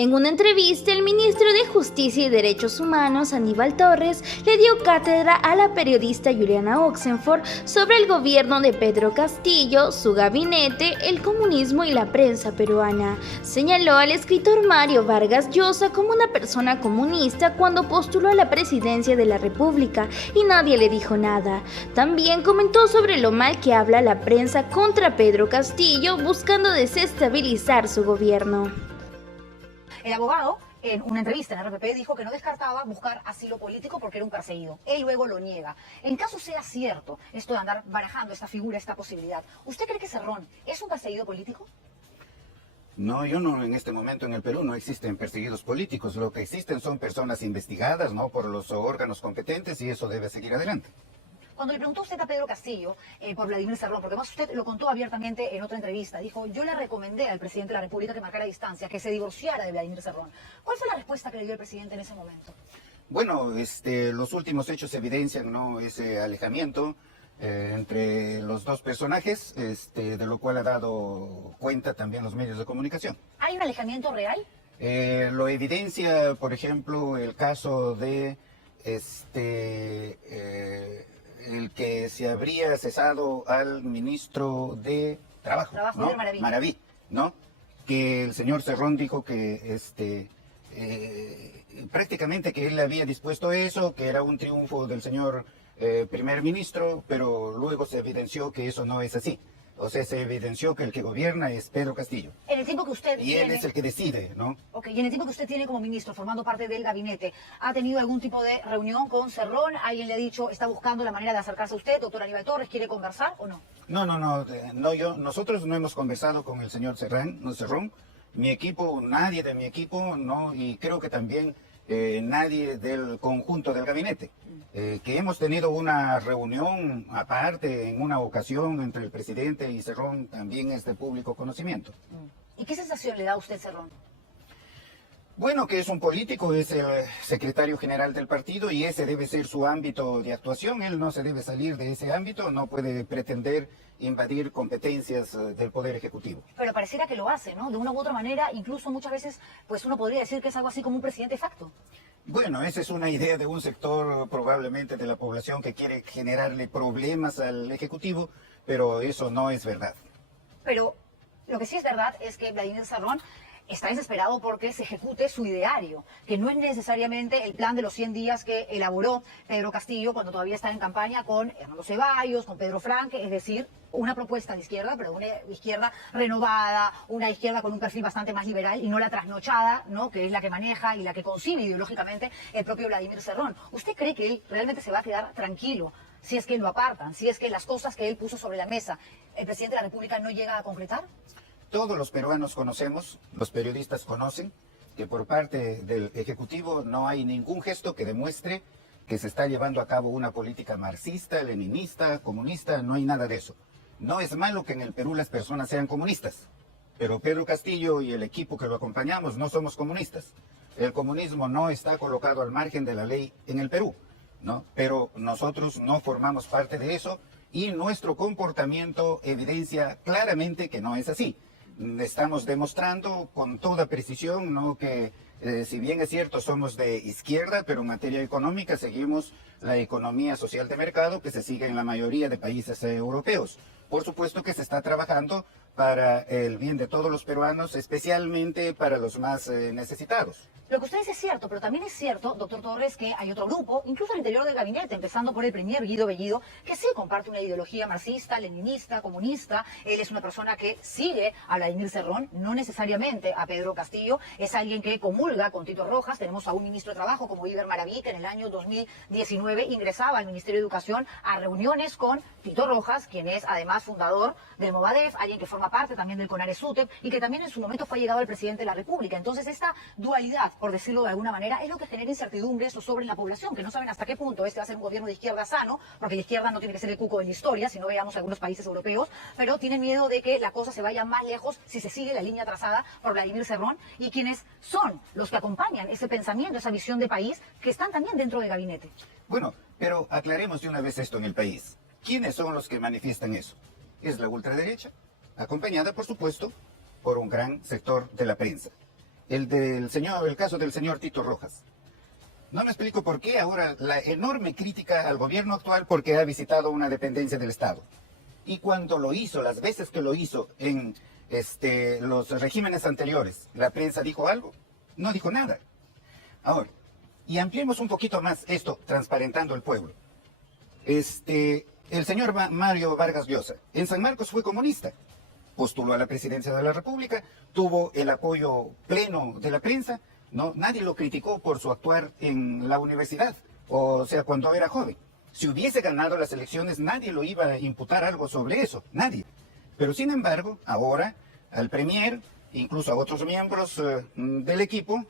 En una entrevista, el ministro de Justicia y Derechos Humanos, Aníbal Torres, le dio cátedra a la periodista Juliana Oxenford sobre el gobierno de Pedro Castillo, su gabinete, el comunismo y la prensa peruana. Señaló al escritor Mario Vargas Llosa como una persona comunista cuando postuló a la presidencia de la República y nadie le dijo nada. También comentó sobre lo mal que habla la prensa contra Pedro Castillo, buscando desestabilizar su gobierno. El abogado, en una entrevista en RPP, dijo que no descartaba buscar asilo político porque era un perseguido. Él luego lo niega. En caso sea cierto esto de andar barajando esta figura, esta posibilidad, ¿usted cree que Cerrón es un perseguido político? No, yo no, en este momento en el Perú no existen perseguidos políticos. Lo que existen son personas investigadas, ¿no?, por los órganos competentes, y eso debe seguir adelante. Cuando le preguntó usted a Pedro Castillo por Vladimir Cerrón, porque además usted lo contó abiertamente en otra entrevista, dijo, yo le recomendé al presidente de la República que marcara distancia, que se divorciara de Vladimir Cerrón. ¿Cuál fue la respuesta que le dio el presidente en ese momento? Bueno, los últimos hechos evidencian, ¿no?, ese alejamiento entre los dos personajes, de lo cual ha dado cuenta también los medios de comunicación. ¿Hay un alejamiento real? Lo evidencia, por ejemplo, el caso de el que se habría cesado al ministro de Trabajo, ¿no?, Maraví, ¿no?, que el señor Cerrón dijo que prácticamente que él había dispuesto eso, que era un triunfo del señor primer ministro, pero luego se evidenció que eso no es así. O sea, se evidenció que el que gobierna es Pedro Castillo. En el tiempo que usted y él es el que decide, ¿no? Ok, y en el tiempo que usted tiene como ministro, formando parte del gabinete, ¿ha tenido algún tipo de reunión con Cerrón? ¿Alguien le ha dicho, está buscando la manera de acercarse a usted, doctor Aníbal Torres, quiere conversar o no? Nosotros no hemos conversado con el señor Cerrón. Mi equipo, nadie de mi equipo, no, y creo que también nadie del conjunto del gabinete. Que hemos tenido una reunión aparte en una ocasión entre el presidente y Cerrón también es de público conocimiento. ¿Y qué sensación le da a usted Cerrón? Bueno, que es un político, es el secretario general del partido y ese debe ser su ámbito de actuación. Él no se debe salir de ese ámbito, no puede pretender invadir competencias del Poder Ejecutivo. Pero pareciera que lo hace, ¿no? De una u otra manera, incluso muchas veces, pues uno podría decir que es algo así como un presidente de facto. Bueno, esa es una idea de un sector probablemente de la población que quiere generarle problemas al Ejecutivo, pero eso no es verdad. Pero lo que sí es verdad es que Vladimir Cerrón está desesperado porque se ejecute su ideario, que no es necesariamente el plan de los 100 días que elaboró Pedro Castillo cuando todavía estaba en campaña con Hernando Ceballos, con Pedro Franque, es decir, una propuesta de izquierda, pero una izquierda renovada, una izquierda con un perfil bastante más liberal y no la trasnochada, ¿no?, que es la que maneja y la que concibe ideológicamente el propio Vladimir Cerrón. ¿Usted cree que él realmente se va a quedar tranquilo si es que lo apartan, si es que las cosas que él puso sobre la mesa, el presidente de la República no llega a concretar? Todos los peruanos conocemos, los periodistas conocen, que por parte del Ejecutivo no hay ningún gesto que demuestre que se está llevando a cabo una política marxista, leninista, comunista, no hay nada de eso. No es malo que en el Perú las personas sean comunistas, pero Pedro Castillo y el equipo que lo acompañamos no somos comunistas. El comunismo no está colocado al margen de la ley en el Perú, ¿no? Pero nosotros no formamos parte de eso y nuestro comportamiento evidencia claramente que no es así. Estamos demostrando con toda precisión, ¿no?, que si bien es cierto somos de izquierda, pero en materia económica seguimos la economía social de mercado que se sigue en la mayoría de países europeos. Por supuesto que se está trabajando para el bien de todos los peruanos, especialmente para los más necesitados. Lo que usted dice es cierto, pero también es cierto, doctor Torres, que hay otro grupo, incluso al interior del gabinete, empezando por el premier Guido Bellido, que sí comparte una ideología marxista, leninista, comunista. Él es una persona que sigue a Vladimir Cerrón, no necesariamente a Pedro Castillo. Es alguien que comulga con Tito Rojas. Tenemos a un ministro de Trabajo como Iber Maraví, que en el año 2019 ingresaba al Ministerio de Educación a reuniones con Tito Rojas, quien es además fundador del Movadef, alguien que forma parte también del CONARESUTEP y que también en su momento fue llegado al presidente de la República. Entonces esta dualidad, por decirlo de alguna manera, es lo que genera incertidumbres sobre la población, que no saben hasta qué punto este va a ser un gobierno de izquierda sano, porque la izquierda no tiene que ser el cuco de la historia, si no veamos algunos países europeos, pero tienen miedo de que la cosa se vaya más lejos si se sigue la línea trazada por Vladimir Cerrón y quienes son los que acompañan ese pensamiento, esa visión de país, que están también dentro del gabinete. Bueno, pero aclaremos de una vez esto en el país. ¿Quiénes son los que manifiestan eso? Es la ultraderecha, acompañada, por supuesto, por un gran sector de la prensa. el caso del señor Tito Rojas. No me explico por qué ahora la enorme crítica al gobierno actual porque ha visitado una dependencia del Estado. Y cuando lo hizo, las veces que lo hizo en los regímenes anteriores, ¿la prensa dijo algo? No dijo nada. Ahora, y ampliemos un poquito más esto, transparentando el pueblo. El señor Mario Vargas Llosa, en San Marcos fue comunista, postuló a la presidencia de la República, tuvo el apoyo pleno de la prensa, no, nadie lo criticó por su actuar en la universidad, o sea, cuando era joven. Si hubiese ganado las elecciones, nadie lo iba a imputar algo sobre eso, nadie. Pero sin embargo, ahora al premier, incluso a otros miembros del equipo,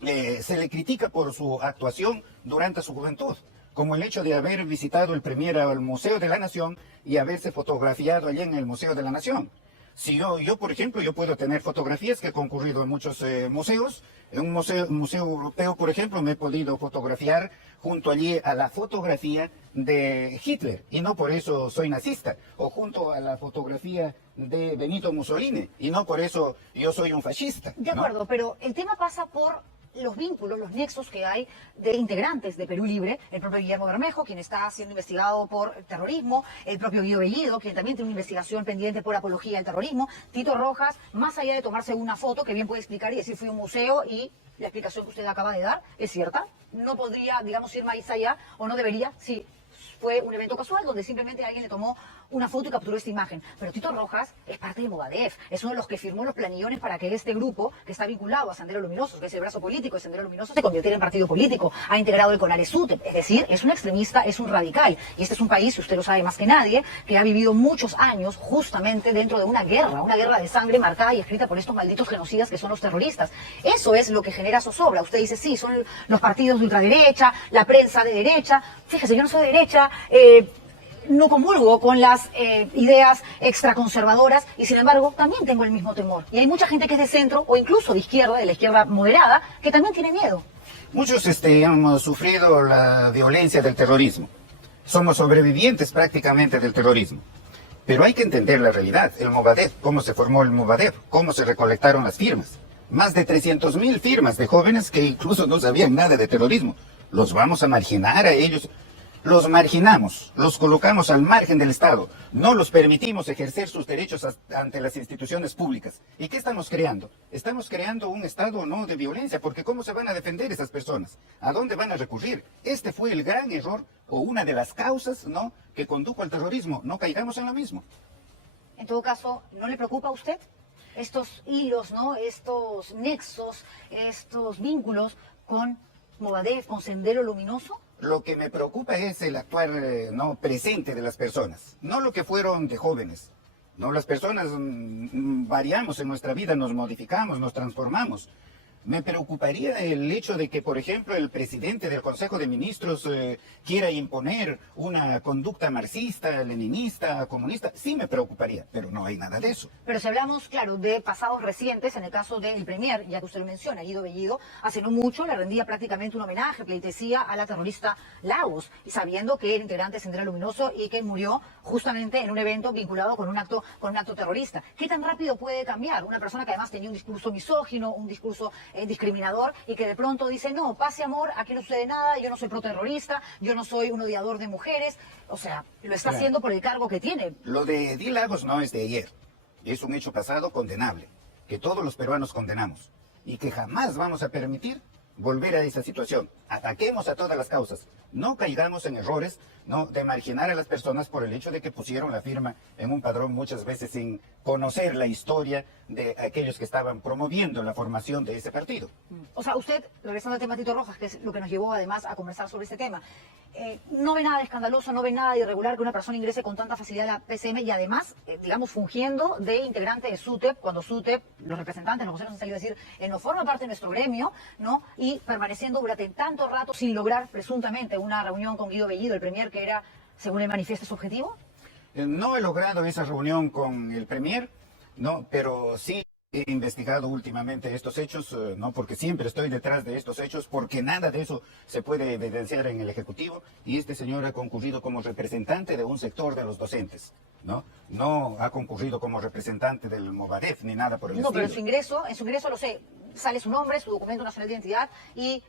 se le critica por su actuación durante su juventud, como el hecho de haber visitado el premier al Museo de la Nación y haberse fotografiado allí en el Museo de la Nación. Si yo, por ejemplo, yo puedo tener fotografías que he concurrido en muchos museos. En un museo europeo, por ejemplo, me he podido fotografiar junto allí a la fotografía de Hitler, y no por eso soy nazista, o junto a la fotografía de Benito Mussolini, y no por eso yo soy un fascista. De acuerdo, ¿no? Pero el tema pasa por los vínculos, los nexos que hay de integrantes de Perú Libre, el propio Guillermo Bermejo, quien está siendo investigado por terrorismo, el propio Guido Bellido, quien también tiene una investigación pendiente por apología al terrorismo, Tito Rojas, más allá de tomarse una foto, que bien puede explicar y decir fui a un museo y la explicación que usted acaba de dar es cierta, no podría, digamos, ir más allá, o no debería, sí. Fue un evento casual donde simplemente alguien le tomó una foto y capturó esta imagen. Pero Tito Rojas es parte de Movadef, es uno de los que firmó los planillones para que este grupo, que está vinculado a Sendero Luminoso, que es el brazo político de Sendero Luminoso, se convirtiera en partido político. Ha integrado el CONARESUTEP, es decir, es un extremista, es un radical. Y este es un país, usted lo sabe más que nadie, que ha vivido muchos años justamente dentro de una guerra de sangre marcada y escrita por estos malditos genocidas que son los terroristas. Eso es lo que genera zozobra. Usted dice, sí, son los partidos de ultraderecha, la prensa de derecha. Fíjese, yo no soy de derecha, no comulgo con las ideas extraconservadoras y sin embargo también tengo el mismo temor. Y hay mucha gente que es de centro o incluso de izquierda, de la izquierda moderada, que también tiene miedo. Muchos hemos sufrido la violencia del terrorismo. Somos sobrevivientes prácticamente del terrorismo. Pero hay que entender la realidad, el Movadef, cómo se formó el Movadef, cómo se recolectaron las firmas. Más de 300.000 firmas de jóvenes que incluso no sabían nada de terrorismo. ¿Los vamos a marginar a ellos? Los marginamos, los colocamos al margen del Estado, no los permitimos ejercer sus derechos ante las instituciones públicas. ¿Y qué estamos creando? Estamos creando un Estado no de violencia, porque ¿cómo se van a defender esas personas? ¿A dónde van a recurrir? Este fue el gran error o una de las causas, ¿no?, que condujo al terrorismo. No caigamos en lo mismo. En todo caso, ¿no le preocupa a usted estos hilos, ¿no?, estos nexos, estos vínculos con Movadef, con Sendero Luminoso? Lo que me preocupa es el actuar no presente de las personas, no lo que fueron de jóvenes. No, las personas variamos en nuestra vida, nos modificamos, nos transformamos. Me preocuparía el hecho de que, por ejemplo, el presidente del Consejo de Ministros quiera imponer una conducta marxista, leninista, comunista. Sí me preocuparía, pero no hay nada de eso. Pero si hablamos, claro, de pasados recientes, en el caso del premier, ya que usted lo menciona, Guido Bellido, hace no mucho le rendía prácticamente un homenaje, pleitesía a la terrorista Lagos, y sabiendo que era integrante de Sendero Luminoso y que murió justamente en un evento vinculado con un acto terrorista. ¿Qué tan rápido puede cambiar una persona que además tenía un discurso misógino, un discurso discriminador y que de pronto dice, no, paz y amor, aquí no sucede nada, yo no soy proterrorista, yo no soy un odiador de mujeres? O sea, lo está haciendo por el cargo que tiene. Lo de Edil Lagos no es de ayer, es un hecho pasado condenable, que todos los peruanos condenamos y que jamás vamos a permitir volver a esa situación. Ataquemos a todas las causas, no caigamos en errores, no de marginar a las personas por el hecho de que pusieron la firma en un padrón muchas veces sin conocer la historia de aquellos que estaban promoviendo la formación de ese partido. O sea, usted, regresando al tema Tito Rojas, que es lo que nos llevó además a conversar sobre este tema, no ve nada de escandaloso, no ve nada de irregular que una persona ingrese con tanta facilidad a la PCM y además, digamos, fungiendo de integrante de SUTEP, cuando SUTEP, los representantes, los voceros han salido a decir, no forma parte de nuestro gremio, ¿no? Y permaneciendo durante tanto rato sin lograr presuntamente una reunión con Guido Bellido, el premier, que era, según él manifiesta, su objetivo. No he logrado esa reunión con el premier, no, pero sí he investigado últimamente estos hechos, no porque siempre estoy detrás de estos hechos, porque nada de eso se puede evidenciar en el Ejecutivo, y este señor ha concurrido como representante de un sector de los docentes, ¿no? No ha concurrido como representante del Movadef ni nada por el No, estilo. pero en su ingreso lo sé, sale su nombre, su documento nacional de identidad y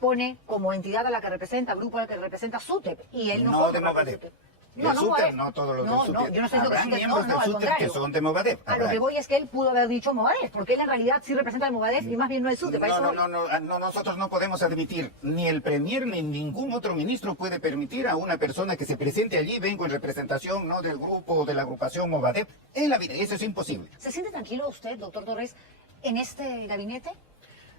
pone como entidad a la que representa, grupo al que representa SUTEP. Y él no, No forma de parte Movadef. SUTEP. El SUTEP, Movadef. no todos los No, del no, SUTEP. yo no estoy diciendo que Habrán SUTEP, miembros no, del al SUTEP que contrario. son de Movadef. A lo que voy es que él pudo haber dicho Movadef, porque él en realidad sí representa el Movadef y más bien no el SUTEP. a eso voy. No, nosotros no podemos admitir, ni el Premier ni ningún otro ministro puede permitir a una persona que se presente allí, vengo en representación no del grupo o de la agrupación Movadef, en la vida, eso es imposible. ¿Se siente tranquilo usted, doctor Torres, en este gabinete?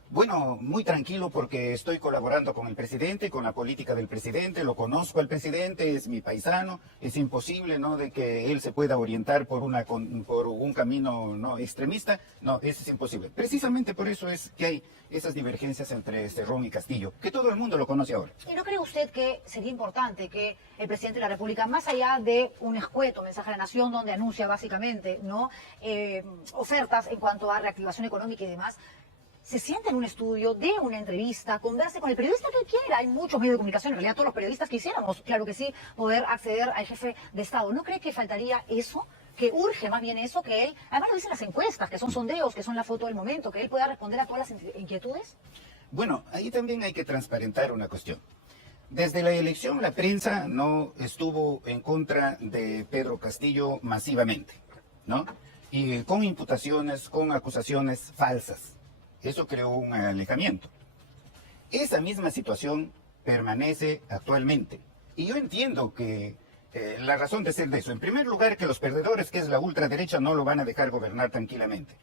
Bueno, muy tranquilo porque estoy colaborando con el presidente, con la política del presidente, lo conozco al presidente, es mi paisano, es imposible, ¿no?, de que él se pueda orientar por un camino no extremista, no, eso es imposible. Precisamente por eso es que hay esas divergencias entre Cerrón y Castillo, que todo el mundo lo conoce ahora. ¿Y no cree usted que sería importante que el presidente de la República, más allá de un escueto mensaje a la nación donde anuncia básicamente no ofertas en cuanto a reactivación económica y demás, se sienta en un estudio, dé una entrevista, converse con el periodista que quiera? Hay muchos medios de comunicación, en realidad todos los periodistas quisiéramos, claro que sí, poder acceder al jefe de Estado. ¿No cree que faltaría eso? Que urge más bien eso, que él, además lo dicen las encuestas, que son sondeos, que son la foto del momento, que él pueda responder a todas las inquietudes. Bueno, ahí también hay que transparentar una cuestión. Desde la elección, la prensa no estuvo en contra de Pedro Castillo masivamente, ¿no? Y con imputaciones, con acusaciones falsas. Eso creó un alejamiento. Esa misma situación permanece actualmente. Y yo entiendo que la razón de ser de eso, en primer lugar, que los perdedores, que es la ultraderecha, no lo van a dejar gobernar tranquilamente.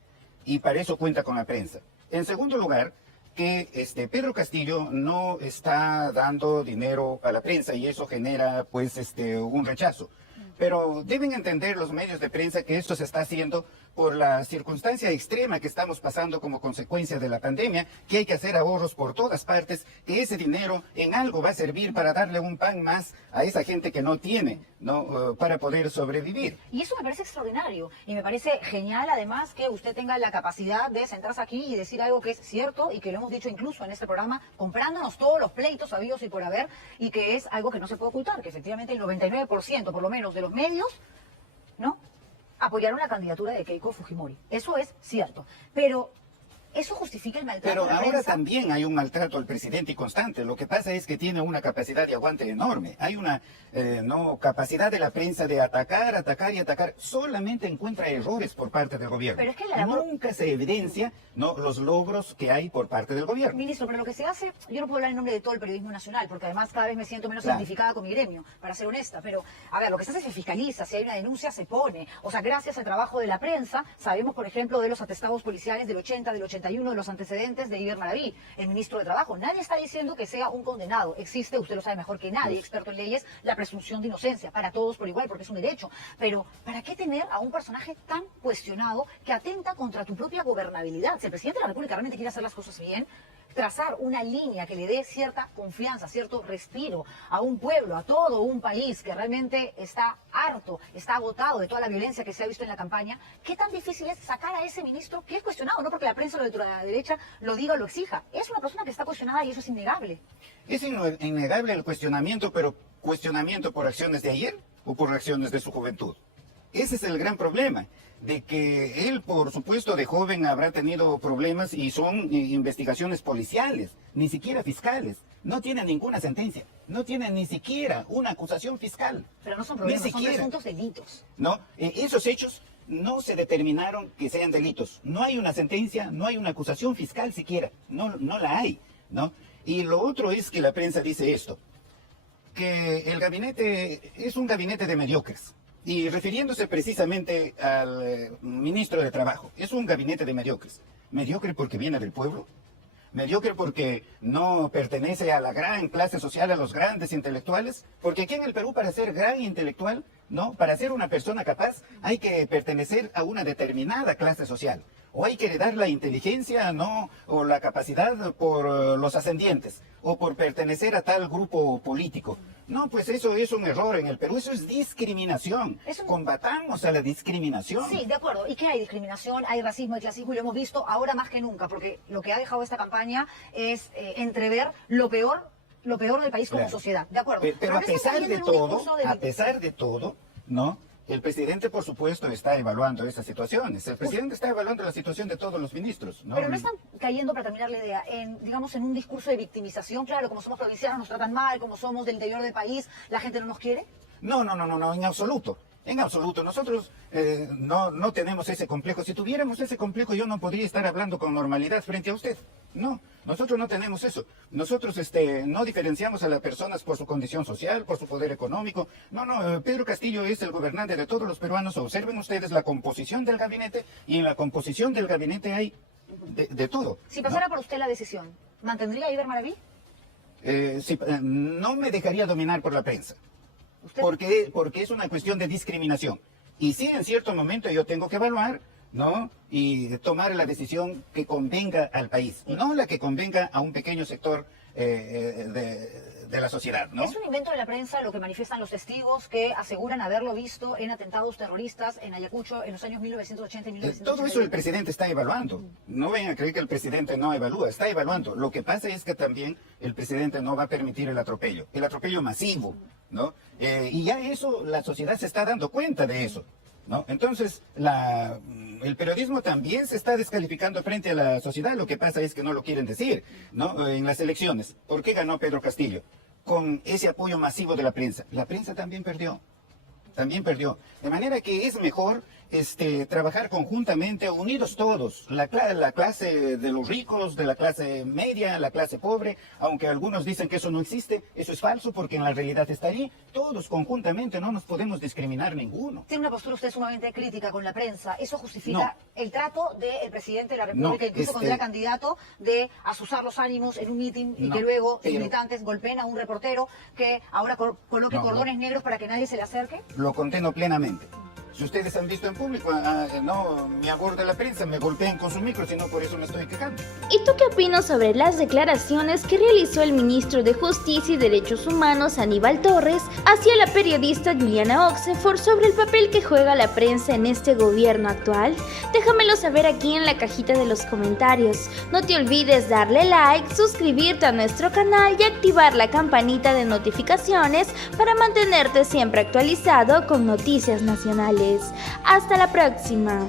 Y para eso cuenta con la prensa. En segundo lugar, que Pedro Castillo no está dando dinero a la prensa y eso genera pues un rechazo. Pero deben entender los medios de prensa que esto se está haciendo por la circunstancia extrema que estamos pasando como consecuencia de la pandemia, que hay que hacer ahorros por todas partes, que ese dinero en algo va a servir para darle un pan más a esa gente que no tiene, ¿no? Para poder sobrevivir. Y eso me parece extraordinario y me parece genial además que usted tenga la capacidad de sentarse aquí y decir algo que es cierto y que lo hemos dicho incluso en este programa, comprándonos todos los pleitos habidos y por haber, y que es algo que no se puede ocultar, que efectivamente el 99% por lo menos de los medios, ¿no?, apoyaron la candidatura de Keiko Fujimori. Eso es cierto. Pero ¿eso justifica el maltrato Pero a la ahora prensa? también hay un maltrato al presidente y constante. Lo que pasa es que tiene una capacidad de aguante enorme. Hay una capacidad de la prensa de atacar, atacar y atacar. Solamente encuentra errores por parte del gobierno. Pero es que la labor... Nunca se evidencia los logros que hay por parte del gobierno. Ministro, pero lo que se hace, yo no puedo hablar en nombre de todo el periodismo nacional, porque además cada vez me siento menos Claro. identificada con mi gremio, para ser honesta, pero a ver, lo que se hace se fiscaliza, si hay una denuncia se pone, o sea, gracias al trabajo de la prensa, sabemos por ejemplo de los atestados policiales del 80, del 81, de los antecedentes de Iber Maraví, el ministro de Trabajo. Nadie está diciendo que sea un condenado, existe, usted lo sabe mejor que nadie, experto en leyes, la presunción de inocencia, para todos por igual, porque es un derecho, pero ¿para qué tener a un personaje tan cuestionado que atenta contra tu propia gobernabilidad? Si el presidente de la República realmente quiere hacer las cosas bien, trazar una línea que le dé cierta confianza, cierto respiro a un pueblo, a todo un país que realmente está harto, está agotado de toda la violencia que se ha visto en la campaña, ¿qué tan difícil es sacar a ese ministro que es cuestionado? No porque la prensa o la derecha lo diga o lo exija, es una persona que está cuestionada y eso es innegable. Es innegable el cuestionamiento, pero ¿cuestionamiento por acciones de ayer o por acciones de su juventud? Ese es el gran problema, de que él, por supuesto, de joven habrá tenido problemas y son investigaciones policiales, ni siquiera fiscales. No tiene ninguna sentencia, no tiene ni siquiera una acusación fiscal. Pero no son Ni problemas, son siquiera. presuntos delitos. ¿No? Esos hechos no se determinaron que sean delitos. No hay una sentencia, no hay una acusación fiscal siquiera. No la hay, ¿no? Y lo otro es que la prensa dice esto, que el gabinete es un gabinete de mediocres. Y refiriéndose precisamente al ministro de Trabajo, es un gabinete de mediocres. Mediocre porque viene del pueblo, mediocre porque no pertenece a la gran clase social, a los grandes intelectuales, porque aquí en el Perú para ser gran intelectual, ¿no?, para ser una persona capaz, hay que pertenecer a una determinada clase social. O hay que heredar la inteligencia, ¿no?, o la capacidad por los ascendientes, o por pertenecer a tal grupo político. No, pues eso es un error en el Perú, eso es discriminación. Combatamos a la discriminación. Sí, de acuerdo. ¿Y qué hay? Discriminación, hay racismo y clasismo y lo hemos visto ahora más que nunca, porque lo que ha dejado esta campaña es entrever lo peor del país como sociedad. De acuerdo. Pero a pesar de todo, ¿no? El presidente, por supuesto, está evaluando esas situaciones. El presidente está evaluando la situación de todos los ministros, ¿no? Pero no están cayendo, para terminar la idea, digamos, en un discurso de victimización. Claro, como somos provincianos nos tratan mal, como somos del interior del país, la gente no nos quiere. No, en absoluto. En absoluto. Nosotros no tenemos ese complejo. Si tuviéramos ese complejo, yo no podría estar hablando con normalidad frente a usted. No, nosotros no tenemos eso. Nosotros no diferenciamos a las personas por su condición social, por su poder económico. No, Pedro Castillo es el gobernante de todos los peruanos. Observen ustedes la composición del gabinete, y en la composición del gabinete hay de todo. Si pasara por usted la decisión, ¿mantendría a Iber Maraví? No me dejaría dominar por la prensa. Porque es una cuestión de discriminación. Y sí, en cierto momento yo tengo que evaluar, ¿no? Y tomar la decisión que convenga al país, no la que convenga a un pequeño sector de la sociedad, ¿no? Es un invento de la prensa lo que manifiestan los testigos que aseguran haberlo visto en atentados terroristas en Ayacucho en los años 1980 y 1980. Todo eso el presidente está evaluando. No vayan a creer que el presidente no evalúa, está evaluando. Lo que pasa es que también el presidente no va a permitir el atropello masivo, ¿no? Y ya eso, la sociedad se está dando cuenta de eso, ¿no? Entonces, el periodismo también se está descalificando frente a la sociedad. Lo que pasa es que no lo quieren decir, ¿no? En las elecciones, ¿por qué ganó Pedro Castillo? Con ese apoyo masivo de la prensa. La prensa también perdió. De manera que es mejor trabajar conjuntamente, unidos todos, la clase de los ricos, de la clase media, la clase pobre, aunque algunos dicen que eso no existe, eso es falso porque en la realidad está ahí, todos conjuntamente, no nos podemos discriminar ninguno. Tiene una postura usted sumamente crítica con la prensa, ¿eso justifica el trato del presidente de la República, incluso cuando era candidato, de azuzar los ánimos en un mitin y que luego sus militantes golpeen a un reportero que ahora coloque cordones negros para que nadie se le acerque? Lo condeno plenamente. Si ustedes han visto en público, no me aborda la prensa, me golpean con su micro, sino por eso me estoy quejando. ¿Y tú qué opinas sobre las declaraciones que realizó el ministro de Justicia y Derechos Humanos, Aníbal Torres, hacia la periodista Juliana Oxenford sobre el papel que juega la prensa en este gobierno actual? Déjamelo saber aquí en la cajita de los comentarios. No te olvides darle like, suscribirte a nuestro canal y activar la campanita de notificaciones para mantenerte siempre actualizado con noticias nacionales. Hasta la próxima.